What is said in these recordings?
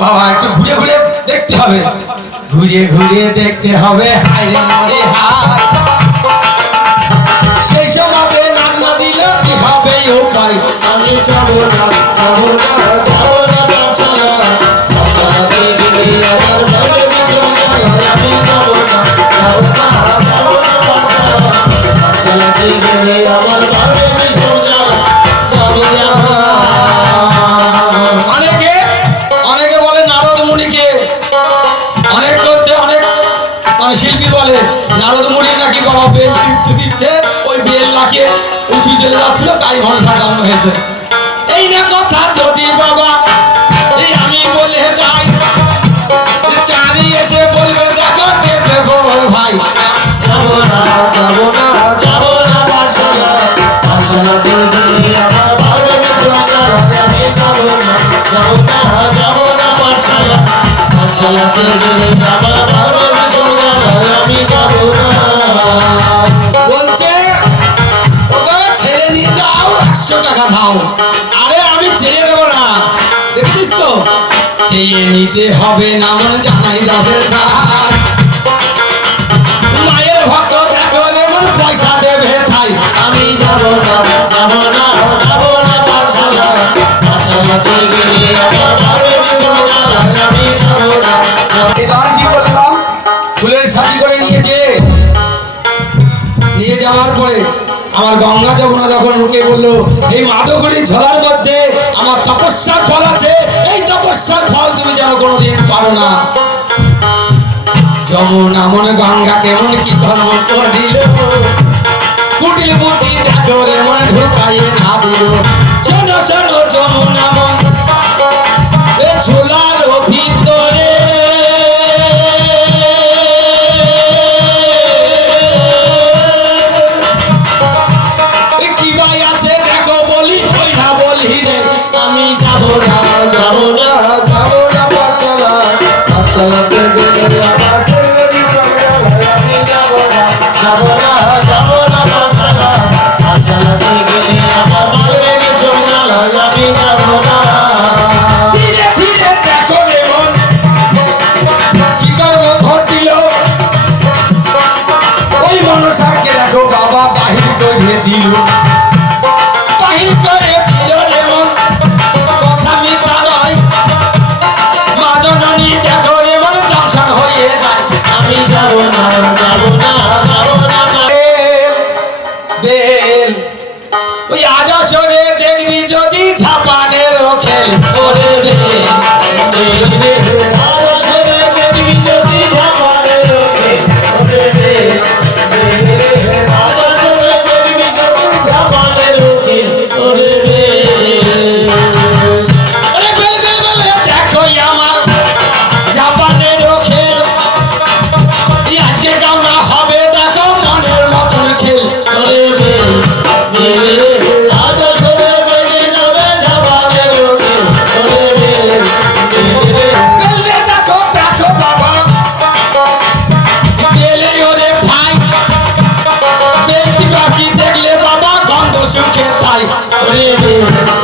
বাবা, একটু ঘুরে ঘুরে দেখতে হবে। ঘুরে ঘুরে দেখতে হবে, হায় মরে হায়। সেই সময় নাম না দিলে কি হবে? উপায় আমি যাব যাব না যাচ্ছিল তাই হয়েছে। এই না কথা যদি বাবা এই আমি বলে যাই চাঁদি এসে বলবে দেখো দেখবে ভাই। যাব না যাব না যাব না পাঠশালা। পাঠশালাতে গেলে আমার ভাবে বিশ্ববিদ্যালয় আমি যাব না যাব যাব আমার আমি যাব না। বলছে টাকা দাও আরে, আমি ছেড়ে দেবো না। দেখছিস তো? চেয়ে নিতে হবে না মনে জানাই দাসের ধার যমুনা যখন উঠে বলল, এই মাধবগুড়ির ঝোলার মধ্যে আমার তপস্যার ফল আছে। এই তপস্যার ফল তুমি যেন কোনোদিন পারো না। যমুনা মনে গঙ্গা কেমন কি ধর্ম দিল। কুটিল বুটি মনে ঢুকাইয়ে না দিল শোনো শোনো, Jamuna Thank you. Vai, vai, vai.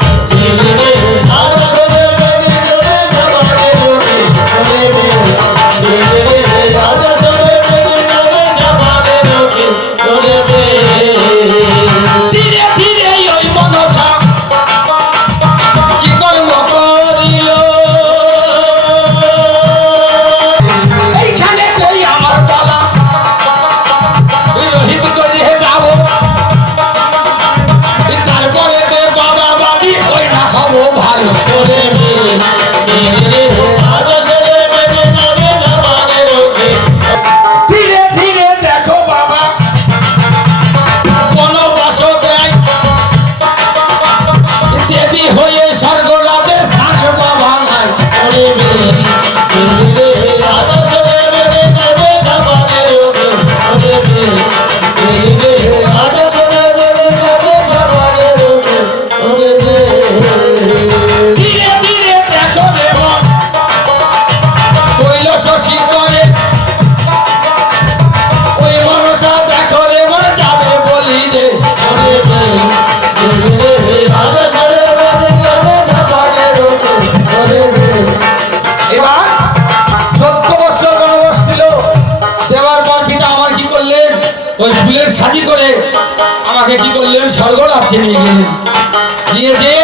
রাজ্যে যে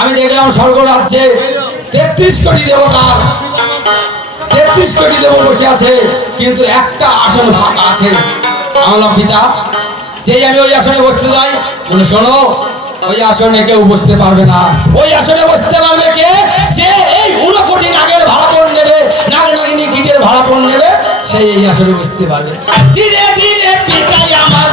আমি দেখলাম স্বর্গ রাজ্যে তেত্রিশ কোটি দেবতার তেত্রিশ কোটি দেব বসে আছে, কিন্তু একটা আসন ফাঁকা আছে। আমার পিতা। যেই আমি ওই আসনে বসতে যাই, বলে, শোনো, ওই আসনে কেউ বসতে পারবে না। ওই আসনে বসতে পারবে কে? যে এই উনকোটি নাগের ভাড়াপন নেবে, নাগ নাগিনী কীটের ভাড়াপন নেবে, সেই এই আসনে বসতে পারবে। ধীরে ধীরে পিতাই আমার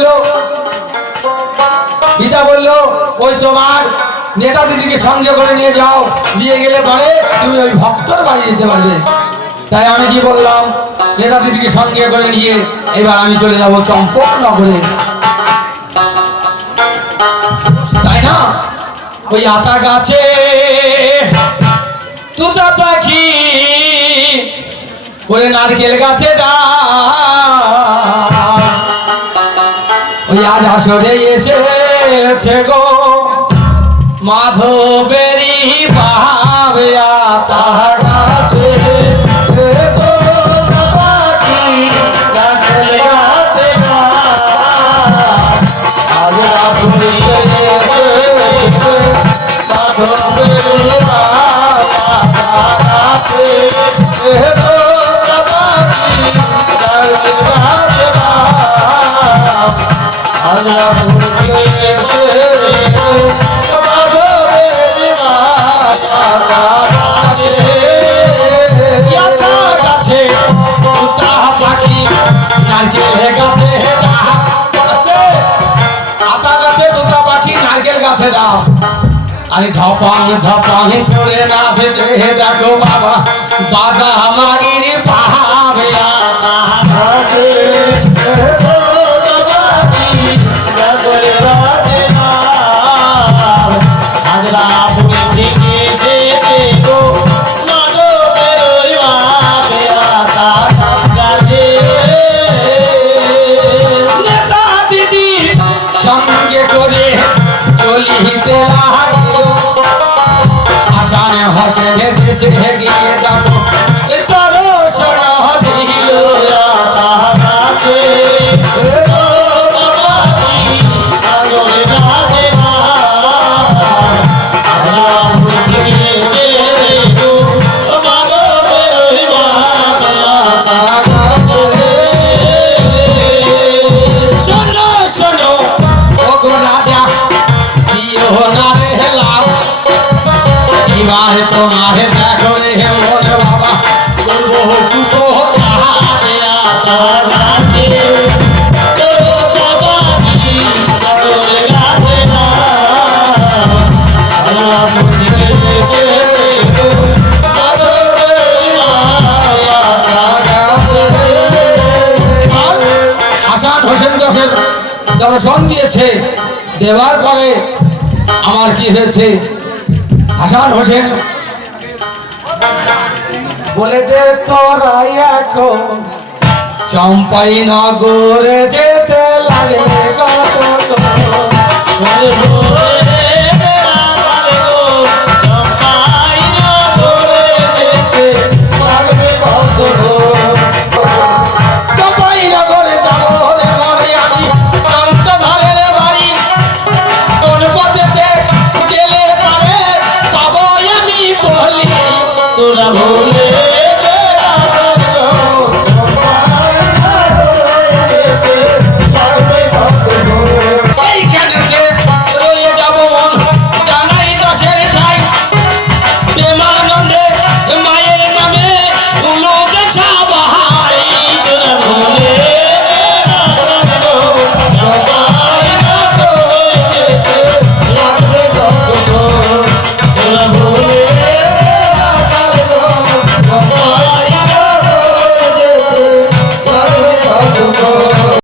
বলল, পিতা বলল, ওই তোমার নেতা দিদিকে সঙ্গে করে নিয়ে যাও, নিয়ে গেলে পরে তুমি ওই ভক্তর বাড়ি যেতে পারবে। তাই আমি কি বললাম, নেতা দিদিকে সঙ্গে করে নিয়ে এবার আমি চলে যাব চম্পক নগরে তাই না? ওই আতা গাছে তুতা পাখি, ওরে নারকেল গাছে দা আজ আসরে এসেছে গো। মাধবেরি পাবে আতা আরে ঝপাং ঝপাং করে নাচে হে দেখো বাবা বাজা মাগির পাহাবে গিয়ে দেখো তোর সোনা দিল শোনো শোনো ওগো দিয়েছে। দেওয়ার পরে আমার কি হয়েছে? হাসান হোসেন বলে দে তোরা চম্পাই নগরে যেতে